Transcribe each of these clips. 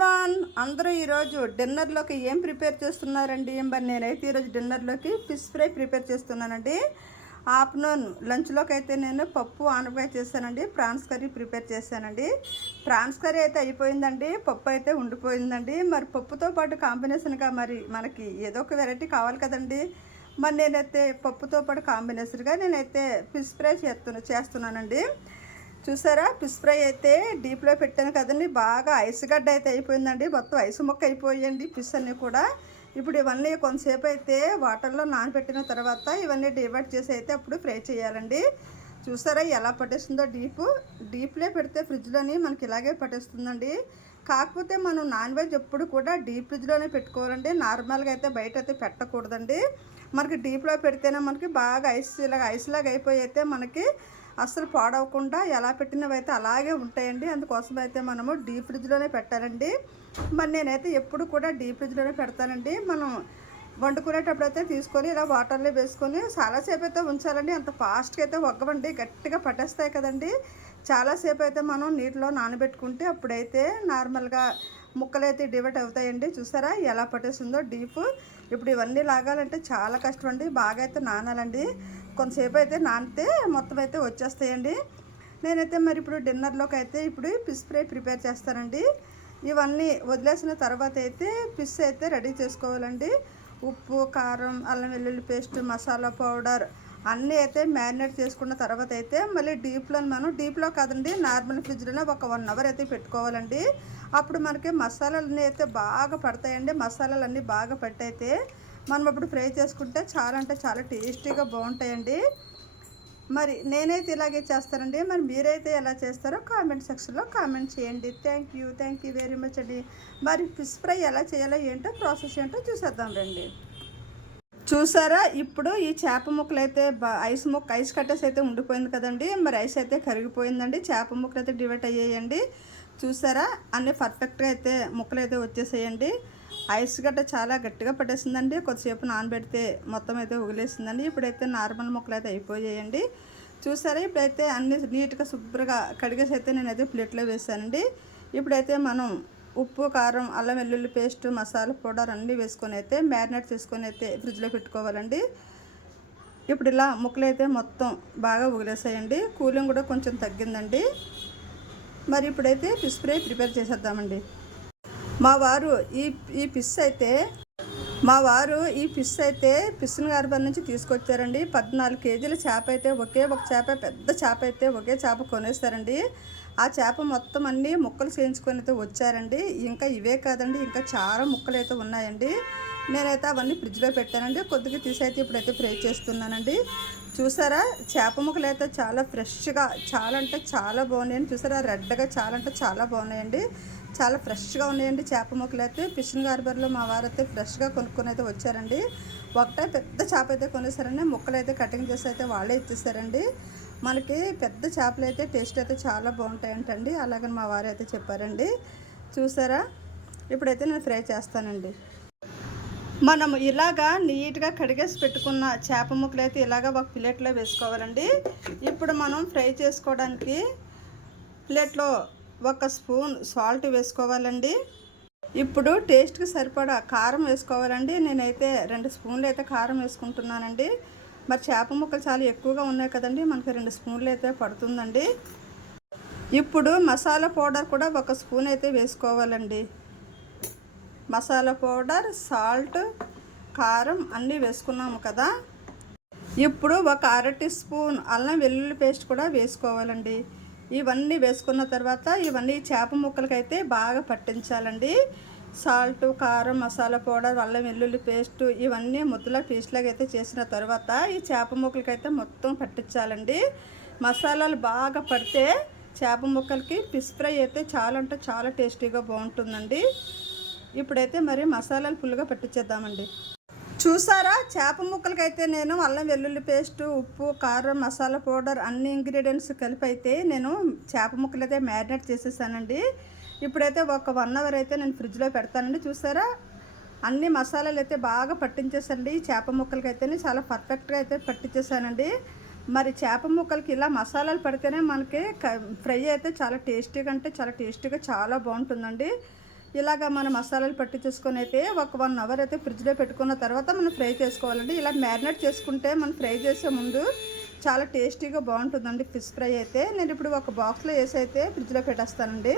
Everyone, అందరూ ఈరోజు డిన్నర్లోకి ఏం ప్రిపేర్ చేస్తున్నారండి? మరి నేనైతే ఈరోజు డిన్నర్లోకి ఫిష్ ఫ్రై ప్రిపేర్ చేస్తున్నానండి. ఆఫ్టర్నూన్ లంచ్లోకి అయితే నేను పప్పు ఆనపకాయ చేశానండి. ప్రాన్స్ కర్రీ ప్రిపేర్ చేశానండి. ప్రాన్స్ కర్రీ అయితే అయిపోయిందండి, పప్పు అయితే ఉండిపోయిందండి. మరి పప్పుతో పాటు కాంబినేషన్గా మరి మనకి ఏదో ఒక వెరైటీ కావాలి కదండి. మరి నేనైతే పప్పుతో పాటు కాంబినేషన్గా నేనైతే ఫిష్ ఫ్రై చేస్తున్నానండి. చూసారా, ఫిష్ ఫ్రై అయితే డీప్లో పెట్టాను కదండి. బాగా ఐస్ గడ్డ అయితే అయిపోయిందండి, మొత్తం ఐస్ ముక్క అయిపోయండి ఫిష్ అన్నీ కూడా. ఇప్పుడు ఇవన్నీ కొంతసేపు అయితే వాటర్లో నానబెట్టిన తర్వాత ఇవన్నీ డివైడ్ చేసి అయితే అప్పుడు ఫ్రై చేయాలండి. చూసారా ఎలా పట్టేస్తుందో. డీప్లో పెడితే ఫ్రిడ్జ్లోని మనకి ఇలాగే పట్టేస్తుందండి. కాకపోతే మనం నాన్ వెజ్ ఎప్పుడు కూడా డీప్ ఫ్రిడ్జ్లోనే పెట్టుకోవాలండి. నార్మల్గా అయితే బయట అయితే పెట్టకూడదండి. మనకి డీప్లో పెడితేనే మనకి బాగా ఐస్లాగా అయిపోయి అయితే మనకి అస్సలు పాడవకుండా ఎలా పెట్టినవి అయితే అలాగే ఉంటాయండి. అందుకోసం అయితే మనము డీప్ ఫ్రిడ్జ్లోనే పెట్టాలండి. మరి నేనైతే ఎప్పుడు కూడా డీప్ ఫ్రిడ్జ్లోనే పెడతానండి. మనం వండుకునేటప్పుడు అయితే తీసుకొని ఇలా వాటర్లో వేసుకొని చాలాసేపు అయితే ఉంచాలండి. అంత ఫాస్ట్గా అయితే ఒగ్గవండి, గట్టిగా పట్టేస్తాయి కదండి. చాలాసేపు అయితే మనం నీటిలో నానబెట్టుకుంటే అప్పుడైతే నార్మల్గా ముక్కలు అయితే డివైడ్ అవుతాయండి. చూసారా ఎలా పట్టేస్తుందో డీప్. ఇప్పుడు ఇవన్నీ లాగాలంటే చాలా కష్టం అండి. బాగా అయితే నానాలండి. కొంతసేపు అయితే నానితే మొత్తం అయితే వచ్చేస్తాయండి. నేనైతే మరి ఇప్పుడు డిన్నర్లోకి అయితే ఇప్పుడు ఫిష్ ఫ్రై ప్రిపేర్ చేస్తానండి. ఇవన్నీ వదిలేసిన తర్వాత అయితే ఫిష్ అయితే రెడీ చేసుకోవాలండి. ఉప్పు, కారం, అల్లం వెల్లుల్లి పేస్ట్, మసాలా పౌడర్ అన్నీ అయితే మ్యారినేట్ చేసుకున్న తర్వాత అయితే మళ్ళీ డీప్లో కాదండి, నార్మల్ ఫ్రిడ్జ్లోనే ఒక 1 అవర్ అయితే పెట్టుకోవాలండి. అప్పుడు మనకి మసాలాలన్నీ అయితే బాగా పడతాయండి. మసాలాలన్నీ బాగా పట్టయితే మనం అప్పుడు ఫ్రై చేసుకుంటే చాలా అంటే చాలా టేస్టీగా బాగుంటాయండి. మరి నేనైతే ఇలాగే చేస్తానండి. మరి మీరైతే ఎలా చేస్తారో కామెంట్ సెక్షన్లో కామెంట్ చేయండి. థ్యాంక్ యూ వెరీ మచ్ అండి. మరి ఫిష్ ఫ్రై ఎలా చేయాలో ఏంటో ప్రాసెస్ ఏంటో చూసేద్దాం రండి. చూసారా, ఇప్పుడు ఈ చేప ముక్కలు అయితే ఐస్ కట్టేసి అయితే ఉండిపోయింది కదండి. మరి ఐస్ అయితే కరిగిపోయిందండి. చేప ముక్కలు అయితే డివైడ్ అయ్యాయండి. చూసారా, అన్నీ పర్ఫెక్ట్గా అయితే ముక్కలు అయితే వచ్చేసేయండి. ఐస్ గడ్డ చాలా గట్టిగా పట్టేసిందండి. కొద్దిసేపు నానబెడితే మొత్తం అయితే ఉగిలేసిందండి. ఇప్పుడైతే నార్మల్ ముక్కలు అయితే అయిపోయాయండి. చూసారా, ఇప్పుడైతే అన్ని నీట్గా శుభ్రంగా కడిగేసి అయితే నేనైతే ప్లేట్లో వేసానండి. ఇప్పుడైతే మనం ఉప్పు, కారం, అల్లం వెల్లుల్లి పేస్ట్, మసాలా పౌడర్ అన్నీ వేసుకొని అయితే మ్యారినేట్ చేసుకొని అయితే ఫ్రిడ్జ్లో పెట్టుకోవాలండి. ఇప్పుడు ఇలా ముక్కలు అయితే మొత్తం బాగా ఉగిలేసాయండి. కూలింగ్ కూడా కొంచెం తగ్గిందండి. మరి ఇప్పుడైతే ఫిష్ ఫ్రై ప్రిపేర్ చేసేద్దామండి. మా వారు ఈ ఫిష్ అయితే ఫిష్ హార్బర్ నుంచి తీసుకొచ్చారండి. 14 కేజీల చేప అయితే ఒకే ఒక చేప, పెద్ద చేప అయితే ఒకే చేప కొనేస్తారండి. ఆ చేప మొత్తం అన్నీ ముక్కలు చేయించుకొని అయితే వచ్చారండి. ఇంకా ఇవే కాదండి, ఇంకా చాలా ముక్కలు అయితే ఉన్నాయండి. నేనైతే అవన్నీ ఫ్రిడ్జ్లో పెట్టానండి. కొద్దిగా తీసి అయితే ఇప్పుడైతే ఫ్రై చేస్తున్నానండి. చూసారా, చేప ముక్కలు అయితే చాలా ఫ్రెష్గా, చాలా అంటే చాలా బాగున్నాయండి. చూసారా, రెడ్గా చాలా అంటే చాలా బాగున్నాయండి. చాలా ఫ్రెష్గా ఉన్నాయండి చేప ముక్కలు అయితే. ఫిషింగ్ హార్బర్లో మా వారు అయితే ఫ్రెష్గా కొనుక్కొని అయితే వచ్చారండి. ఒకటే పెద్ద చేప అయితే కొనేసారండి. ముక్కలు అయితే కటింగ్ చేసి అయితే వాళ్ళే ఇచ్చేసారండి. మనకి పెద్ద చేపలు అయితే టేస్ట్ అయితే చాలా బాగుంటాయంటండి. అలాగని మా వారు అయితే చెప్పారండి. చూసారా, ఇప్పుడైతే నేను ఫ్రై చేస్తానండి. మనం ఇలాగా నీట్గా కడిగేసి పెట్టుకున్న చేప ముక్కలు అయితే ఇలాగ ఒక ప్లేట్లో వేసుకోవాలండి. ఇప్పుడు మనం ఫ్రై చేసుకోవడానికి ప్లేట్లో 1 స్పూన్ సాల్ట్ వేసుకోవాలండి. ఇప్పుడు టేస్ట్కి సరిపడా కారం వేసుకోవాలండి. నేనైతే 2 స్పూన్లు అయితే కారం వేసుకుంటున్నానండి. మరి చేప ముక్కలు చాలా ఎక్కువగా ఉన్నాయి కదండి, మనకి 2 స్పూన్లు అయితే పడుతుందండి. ఇప్పుడు మసాలా పౌడర్ కూడా 1 స్పూన్ అయితే వేసుకోవాలండి. మసాలా పౌడర్, సాల్ట్, కారం అన్నీ వేసుకున్నాము కదా. ఇప్పుడు 1 అర టీ స్పూన్ అల్లం వెల్లుల్లి పేస్ట్ కూడా వేసుకోవాలండి. ఇవన్నీ వేసుకున్న తర్వాత ఇవన్నీ చేప ముక్కలకైతే బాగా పట్టించాలండి. సాల్ట్, కారం, మసాలా పౌడర్, అల్లం వెల్లుల్లి పేస్ట్ ఇవన్నీ ముద్దలా పేస్ట్లాగా అయితే చేసిన తర్వాత ఈ చేప ముక్కలకైతే మొత్తం పట్టించాలండి. మసాలాలు బాగా పడితే చేప ముక్కలకి ఫిష్ ఫ్రై అయితే చాలా అంటే చాలా టేస్టీగా బాగుంటుందండి. ఇప్పుడైతే మరి మసాలాలు ఫుల్గా పట్టించేద్దామండి. చూసారా, చేప ముక్కలకైతే నేను అల్లం వెల్లుల్లి పేస్టు, ఉప్పు, కారం, మసాలా పౌడర్ అన్ని ఇంగ్రీడియంట్స్ కలిపి అయితే నేను చేప ముక్కలు అయితే మ్యారినేట్ చేసేసానండి. ఇప్పుడైతే ఒక 1 అవర్ అయితే నేను ఫ్రిడ్జ్లో పెడతానండి. చూసారా, అన్ని మసాలాలు అయితే బాగా పట్టించేసండి. చేప ముక్కలకైతే చాలా పర్ఫెక్ట్గా అయితే పట్టించేసానండి. మరి చేప ముక్కలకి ఇలా మసాలాలు పడితేనే మనకి ఫ్రై అయితే చాలా టేస్టీగా అంటే చాలా టేస్టీగా చాలా బాగుంటుందండి. ఇలాగ మనం మసాలాలు పట్టించేసుకొని అయితే ఒక 1 అవర్ అయితే ఫ్రిడ్జ్లో పెట్టుకున్న తర్వాత మనం ఫ్రై చేసుకోవాలండి. ఇలా మ్యారినేట్ చేసుకుంటే మనం ఫ్రై చేసే ముందు చాలా టేస్టీగా బాగుంటుందండి ఫిష్ ఫ్రై అయితే. నేను ఇప్పుడు ఒక బాక్స్లో వేసి అయితే ఫ్రిడ్జ్లో పెట్టేస్తానండి.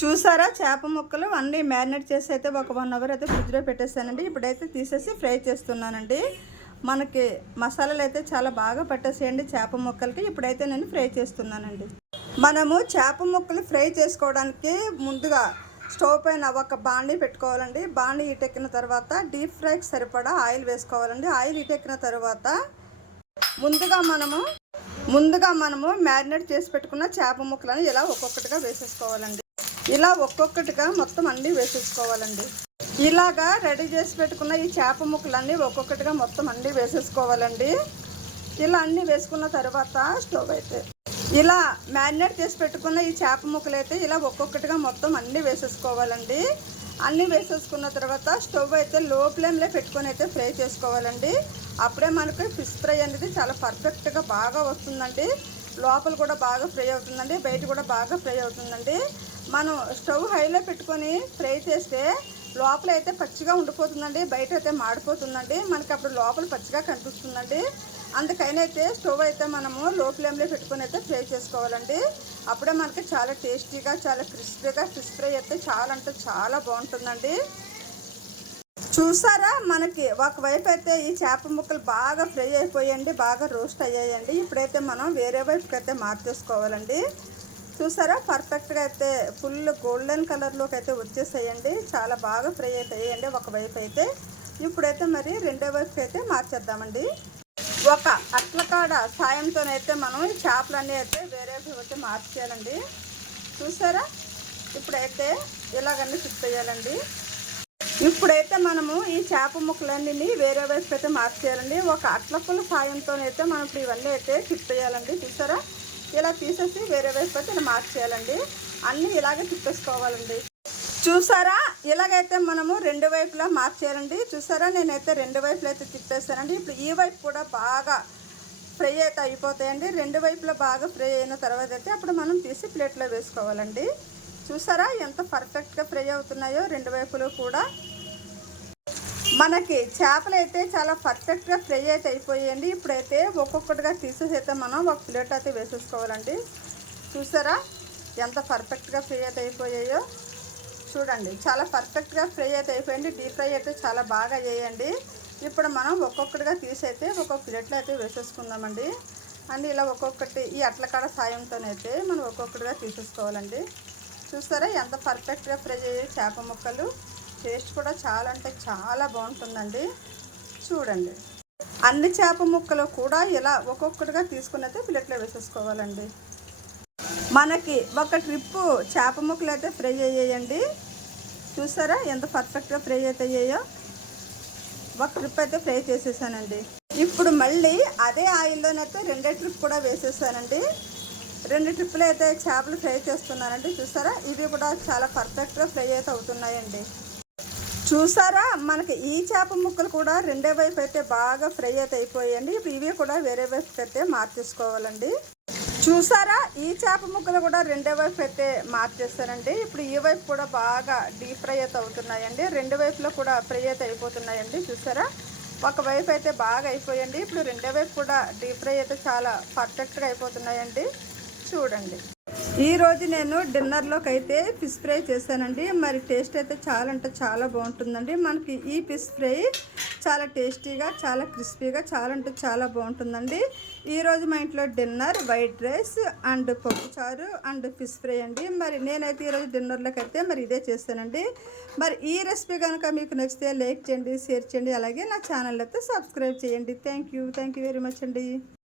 చూసారా చేప ముక్కలు అన్నీ మ్యారినేట్ చేసి అయితే ఒక 1 అవర్ అయితే ఫ్రిడ్జ్లో పెట్టేస్తానండి. ఇప్పుడైతే తీసేసి ఫ్రై చేస్తున్నానండి. మనకి మసాలాలు అయితే చాలా బాగా పట్టేసేయండి చేప ముక్కలకి. ఇప్పుడైతే నేను ఫ్రై చేస్తున్నానండి. మనము చేప ముక్కలు ఫ్రై చేసుకోవడానికి ముందుగా స్టవ్ పైన ఒక బాండీ పెట్టుకోవాలండి. బాండీ హీటెక్కిన తర్వాత డీప్ ఫ్రైకి సరిపడా ఆయిల్ వేసుకోవాలండి. ఆయిల్ హీటెక్కిన తర్వాత ముందుగా మనము మ్యారినేట్ చేసి పెట్టుకున్న చేప ముక్కలను ఇలా ఒక్కొక్కటిగా వేసేసుకోవాలండి. ఇలా ఒక్కొక్కటిగా మొత్తం అన్నీ వేసేసుకోవాలండి. ఇలాగా రెడీ చేసి పెట్టుకున్న ఈ చేప ముక్కలన్నీ ఒక్కొక్కటిగా మొత్తం అన్నీ వేసేసుకోవాలండి. ఇలా అన్నీ వేసుకున్న తర్వాత స్టవ్ అయితే ఇలా మ్యారినేట్ చేసి పెట్టుకున్న ఈ చేప ముక్కలు అయితే ఇలా ఒక్కొక్కటిగా మొత్తం అన్నీ వేసేసుకోవాలండి. అన్నీ వేసేసుకున్న తర్వాత స్టవ్ అయితే లో ఫ్లేమ్లో పెట్టుకొని అయితే ఫ్రై చేసుకోవాలండి. అప్పుడే మనకు ఫిష్ ఫ్రై అనేది చాలా పర్ఫెక్ట్గా బాగా వస్తుందండి. లోపల కూడా బాగా ఫ్రై అవుతుందండి, బయట కూడా బాగా ఫ్రై అవుతుందండి. మనం స్టవ్ హైలో పెట్టుకొని ఫ్రై చేస్తే లోపల అయితే పచ్చిగా ఉండిపోతుందండి, బయట అయితే మాడిపోతుందండి. మనకి అప్పుడు లోపల పచ్చిగా కనిపిస్తుందండి. అందుకైనైతే స్టవ్ అయితే మనము లో ఫ్లేమ్లో పెట్టుకొని అయితే ఫ్రై చేసుకోవాలండి. అప్పుడే మనకి చాలా టేస్టీగా చాలా క్రిస్పీగా ఫిష్ ఫ్రై అయితే చాలా అంటే చాలా బాగుంటుందండి. చూసారా మనకి ఒకవైపు అయితే ఈ చేప ముక్కలు బాగా ఫ్రై అయిపోయాయండి, బాగా రోస్ట్ అయ్యాయండి. ఇప్పుడైతే మనం వేరే వైపుకి అయితే మార్చేసుకోవాలండి. చూసారా పర్ఫెక్ట్గా అయితే ఫుల్ గోల్డెన్ కలర్లోకి అయితే వచ్చేసేయండి. చాలా బాగా ఫ్రై అయిపోయాయండి ఒకవైపు అయితే. ఇప్పుడైతే మరి రెండో వైపుకి అయితే మార్చేద్దామండి. ఒక అట్లకాడ సాయంతోనైతే మనం ఈ చేపలన్నీ అయితే వేరే వైపు అయితే మార్చేయాలండి. చూసారా ఇప్పుడైతే ఇలాగన్నీ తిప్పేయాలండి. ఇప్పుడైతే మనము ఈ చేప ముక్కలన్నీ వేరే వైపు అయితే మార్చేయాలండి. ఒక అట్లపుల్ల సాయంతోనైతే మనం ఇప్పుడు ఇవన్నీ అయితే తిప్పేయాలండి. చూసారా ఇలా తీసేసి వేరే వైపు అయితే మార్చేయాలండి. అన్నీ ఇలాగే తిప్పేసుకోవాలండి. చూసారా ఇలాగైతే మనము రెండు వైపులా మార్చేయాలండి. చూసారా నేనైతే రెండు వైపులు అయితే తిప్పేస్తానండి. ఇప్పుడు ఈ వైపు కూడా బాగా ఫ్రై అయితే అయిపోతాయండి. రెండు వైపులా బాగా ఫ్రై అయిన తర్వాత అయితే అప్పుడు మనం తీసి ప్లేట్లో వేసుకోవాలండి. చూసారా ఎంత పర్ఫెక్ట్గా ఫ్రై అవుతున్నాయో రెండు వైపులు కూడా. మనకి చేపలు అయితే చాలా పర్ఫెక్ట్గా ఫ్రై అయితే అయిపోయాయండి. ఇప్పుడైతే ఒక్కొక్కటిగా తీసేసి అయితే మనం ఒక ప్లేట్ అయితే వేసేసుకోవాలండి. చూసారా ఎంత పర్ఫెక్ట్గా ఫ్రై అయితే అయిపోయాయో చూడండి. చాలా పర్ఫెక్ట్గా ఫ్రై అయితే అయిపోయింది. డీప్ ఫ్రై అయితే చాలా బాగా అయ్యాయండి. ఇప్పుడు మనం ఒక్కొక్కటిగా తీసి అయితే ఒక్కొక్క ప్లేట్లో అయితే వేసేసుకుందామండి. అండ్ ఇలా ఒక్కొక్కటి ఈ అట్లకాడ సాయంతోనైతే మనం ఒక్కొక్కటిగా తీసేసుకోవాలండి. చూసారా ఎంత పర్ఫెక్ట్గా ఫ్రై అయ్యాయి చేప ముక్కలు. టేస్ట్ కూడా చాలా అంటే చాలా బాగుంటుందండి. చూడండి అన్ని చేప ముక్కలు కూడా ఇలా ఒక్కొక్కటిగా తీసుకుని అయితే ప్లేట్లో వేసేసుకోవాలండి. మనకి ఒక ట్రిప్పు చేప ముక్కలు అయితే ఫ్రై అయ్యాయండి. చూసారా ఎంత పర్ఫెక్ట్గా ఫ్రై అయితే అయ్యాయో. ఒక ట్రిప్ అయితే ఫ్రై చేసేసానండి. ఇప్పుడు మళ్ళీ అదే ఆయిల్లోనైతే రెండో ట్రిప్ కూడా వేసేసానండి. రెండు ట్రిప్పులు అయితే చేపలు ఫ్రై చేస్తున్నానండి. చూసారా ఇవి కూడా చాలా పర్ఫెక్ట్గా ఫ్రై అయితే అవుతున్నాయండి. చూసారా మనకి ఈ చేప ముక్కలు కూడా రెండో వైపు అయితే బాగా ఫ్రై అయితే అయిపోయాయండి. ఇప్పుడు ఇవి కూడా వేరే వైపుకి అయితే మార్చేసుకోవాలండి. చూసారా ఈ చేప ముక్కలు కూడా రెండో వైపు అయితే మార్చేస్తానండి. ఇప్పుడు ఈ వైపు కూడా బాగా డీప్ ఫ్రై అయితే అవుతున్నాయండి. రెండు వైపులో కూడా ఫ్రై అయితే అయిపోతున్నాయండి. చూసారా ఒకవైపు అయితే బాగా అయిపోయండి. ఇప్పుడు రెండో వైపు కూడా డీప్ ఫ్రై అయితే చాలా పర్ఫెక్ట్గా అయిపోతున్నాయండి. చూడండి ఈరోజు నేను డిన్నర్లోకి అయితే ఫిష్ ఫ్రై చేశానండి. మరి టేస్ట్ అయితే చాలా అంటే చాలా బాగుంటుందండి. మనకి ఈ ఫిష్ ఫ్రై చాలా టేస్టీగా చాలా క్రిస్పీగా చాలా అంటే చాలా బాగుంటుందండి. ఈరోజు మా ఇంట్లో డిన్నర్ వైట్ రైస్ అండ్ పప్పుచారు అండ్ ఫిష్ ఫ్రై అండి. మరి నేనైతే ఈరోజు డిన్నర్లోకి అయితే మరి ఇదే చేస్తానండి. మరి ఈ రెసిపీ కనుక మీకు నచ్చితే లైక్ చేయండి, షేర్ చేయండి, అలాగే నా ఛానల్ అయితే సబ్స్క్రైబ్ చేయండి. థ్యాంక్ యూ వెరీ మచ్ అండి.